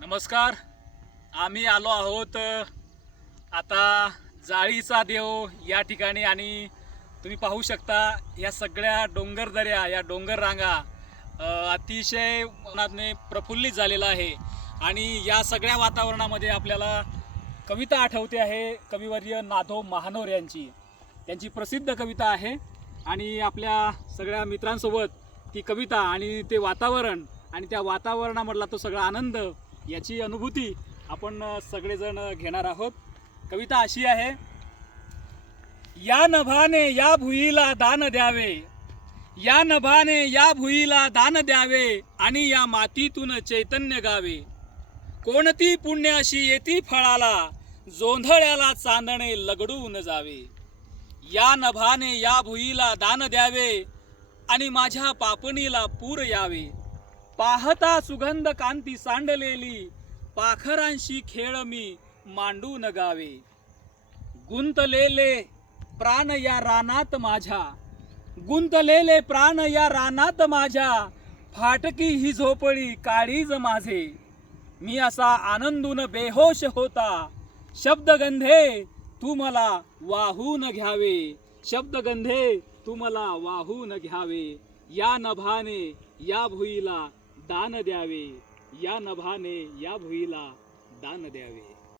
नमस्कार. आम्ही आलो आहोत आता जाळीचा देव या ठिकाणी आणि तुम्ही पाहू शकता या सगळ्या डोंगर दऱ्या या डोंगर रांगा अतिशय मनाने प्रफुल्लित झालेला आहे आणि या सगळ्या वातावरणामध्ये आपल्याला कविता आठवते आहे कविवर्य नाधो महानोर यांची. त्यांची प्रसिद्ध कविता आहे आणि आपल्या सगळ्या मित्रांसोबत ती कविता आणि ते वातावरण आणि त्या वातावरणामधला तो सगळा आनंद याची अनुभूती आपण सगळेजण घेणार आहोत. कविता अशी आहे. या नभाने या भुईला दान द्यावे, या नभाने या भुईला दान द्यावे आणि या मातीतून चैतन्य गावे. कोणती पुण्य अशी येती फळाला, जोंधळ्याला चांदणे लगडून जावे. या नभाने या भुईला दान द्यावे आणि माझ्या पापणीला पूर यावे. पाहता सुगंध कांती सांडलेली, पाखरांशी खेळ मी मांडून गावे. गुंतलेले प्राण या रानात माझ्या, गुंतलेले प्राण या रानात माझ्या, फाटकी ही झोपडी काळीज माझे. मी असा आनंदून बेहोश होता, शब्दगंधे तू मला वाहून घ्यावे, शब्दगंधे तू मला वाहून घ्यावे. या नभाने या भुईला दान द्यावे, या नभाने या भुईला दान द्यावे.